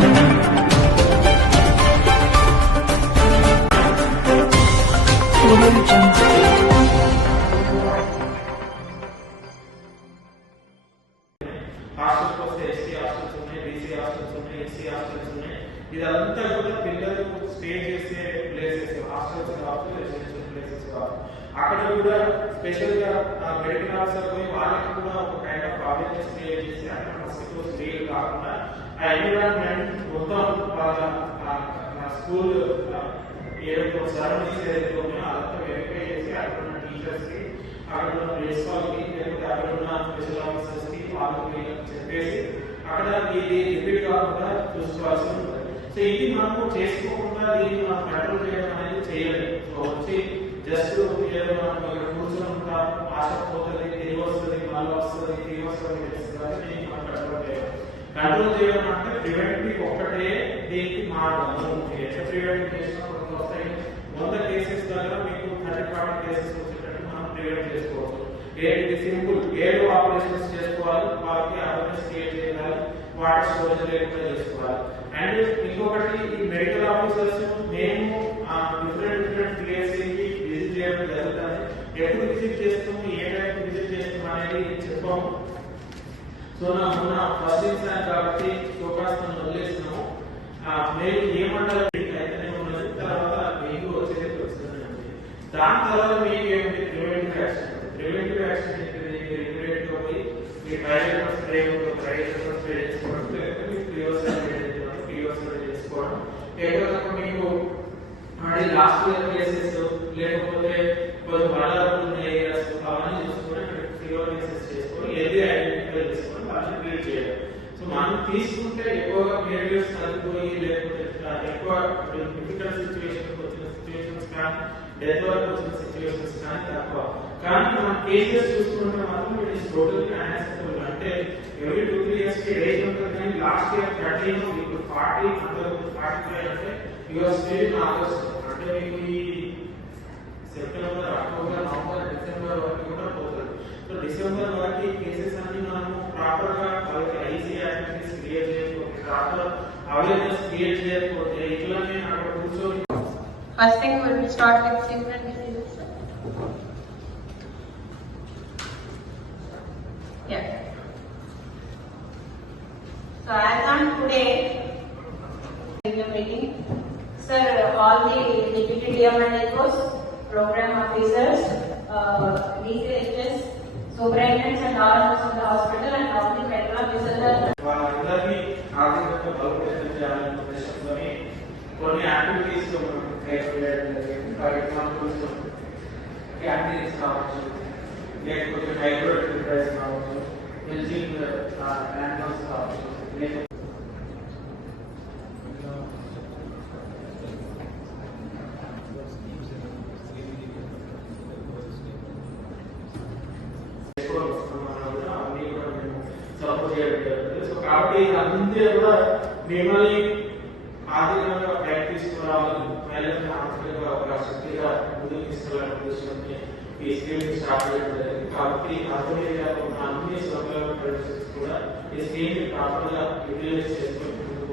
Hostels వస్తే SC hostels ఉన్నాయి, BC hostels ఉన్నాయి, ఎస్సీ హాస్టల్స్ ఉన్నాయి. ఇదంతా కూడా పిల్లలు స్టే చేసే ప్లేసెస్, హాస్టల్స్ కావచ్చు, రెసిడెన్షియల్ ప్లేసెస్ కావచ్చు. అక్కడ కూడా స్పెషల్ గా మెడికల్ ఆఫీసర్ పోయి వాళ్ళకి కూడా ఒక కైండ్ ఆఫ్ అవేర్నెస్ క్రియేట్ చేసి అక్కడ మస్కిటో స్టే కాకుండా ఆ ఎన్విరాన్మెంట్ మొత్తం స్కూల్ ఏదైతే సరౌండింగ్స్ ఏదైతే ఉన్నాయో అదంతా వెరిఫై చేసి అక్కడ ఉన్న టీచర్స్ కి, అక్కడ ఉన్న ప్రిన్సిపాల్ కి, లేకపోతే అక్కడ ఉన్న స్పెషల్ ఆఫీసర్స్ కి వాళ్ళకి చెప్పేసి అక్కడ ఇది రిపీట్ కాకుండా చూసుకోవాల్సి ఉంటుంది. సో ఇది మనము చేసుకోకుండా దీన్ని మనం కంట్రోల్ చేయడం అనేది చేయలేదు. సో వచ్చి జస్ట్ ఏదో మనం ఇక్కడ కూర్చొని ఉంటాం, ఆశ పోతుంది, తిరిగి వస్తుంది, మళ్ళీ వస్తుంది, తిరిగి వస్తుంది తెలుస్తుంది, మనం కంట్రోల్ చేయడం అంటే ప్రివెంటివ్ ఒక్కటే దీనికి మార్గం. ఎట్లా ప్రివెంట్ చేసినప్పుడు వస్తాయి 100 కేసెస్ దగ్గర మీకు 30-40 కేసెస్ వచ్చేటట్టు మనం ప్రివెంట్ చేసుకోవచ్చు. ఏంటి సింపుల్ ఏదో ఆపరేషన్స్ చేసుకోవాలి, వాళ్ళకి అవేర్నెస్ క్రియేట్ చేయాలి, వాటర్ స్టోరేజ్ లేకుండా చేసుకోవాలి. అండ్ ఇంకొకటి ఈ మెడికల్ ఆఫీసర్స్ మేము డిఫరెంట్ ప్లేసెస్ కి విజిట్ చేయడం జరుగుతుంది. ఎప్పుడు విజిట్ చేస్తాము, ఏ టైంకి విజిట్ చేస్తాము అనేది చెప్పాము. సో మొన్న ఫస్ట్ ఇన్సిడెంట్ కాబట్టి ఫోకస్ వదిలేస్తున్నాము. మేము ఏ మండలం అయితేనే ఉన్నది, తర్వాత మీకు వచ్చేది వస్తుందండి. దాని తర్వాత మీకు ఏమిటి ప్రివెంటివ్ యాక్షన్. ప్రివెంటివ్ యాక్షన్ ఏంటిది? ఇమీడియట్ గా పోయి మీ ప్రైవేట్ స్ప్రే స్ప్రే చేసుకోవడం, లేకపోతే మీకు పిఓస్ చేసుకోవడం. లేకపోతే మీకు మళ్ళీ లాస్ట్ ఇయర్ కేసెస్ లేకపోతే కొన్ని వనరులు ఏరియాస్ అవన్నీ చూసుకొని పిఓఎస్ఎస్ చేసుకొని ఏది ఐడెంటిఫై చేసుకొని వాళ్ళని ట్రీట్ చేయడం. సో మనం తీసుకుంటే ఎక్కువగా బిహేవియర్స్ తగ్గిపోయి లేకపోతే ఎక్కువ డిఫికల్ట్ సిచ్యువేషన్ వచ్చిన సిచ్యువేషన్స్ కానీ డెత్ వరకు వచ్చిన సిచ్యువేషన్స్ కానీ తక్కువ. కానీ మనం కేసెస్ చూసుకుంటే మాత్రం ఇట్ ఈస్ టోటల్లీ అన్యాక్సెప్టబుల్. అంటే ఎవ్రీ 2-3 ఇయర్స్ కి ఏజ్ ఉంటుంది, కానీ లాస్ట్ ఇయర్ 13 ఇప్పుడు 40 45 అంటే యువర్ స్టిల్ ఇన్ ఆగస్ట్. అంటే మీకు ఈ సెప్టెంబర్, అక్టోబర్, నవంబర్, డిసెంబర్ వరకు కూడా పోతుంది. సో డిసెంబర్ వరకు ఈ కేసెస్ అన్ని మనము ప్రాపర్ గా వాళ్ళకి ఐసీ యాక్టివిటీస్ క్రియేట్ చేయకపోతే, ప్రాపర్ అవేర్నెస్ క్రియేట్ చేయకపోతే ఇట్లానే అక్కడ కూర్చొని first thing we will start with children diseases. Yeah. So as on today in the meeting, sir, all the deputy DMNHOs, program officers, DCHS, superintendents and RMs of the hospital and all the medical officers are వాళ్ళందరినీ ఆర్థికంగా బలోపేతం చేయాలనే ఉద్దేశంతోనే కొన్ని activities for example canteens కావచ్చు, లేకపోతే hybrid enterprise కావచ్చు, helping animals కావచ్చు, సపోర్ట్ చేయడం జరుగుతుంది. సో కాబట్టి అంతే కూడా మిమ్మల్ని ఆర్థికంగా పైకి తీసుకురావాలి, మహిళలను ఆర్థికంగా ఒక శక్తిగా ముందుకు తీసుకెళ్ళాలని ఉద్దేశంతో ఈ స్కీమ్ స్టార్ట్ చేయడం జరిగింది. కాబట్టి అన్ని సోషల్ కూడా ఈ స్కీమ్ ప్రాపర్ గా యూటిలైజ్ చేసుకొని ముందుకు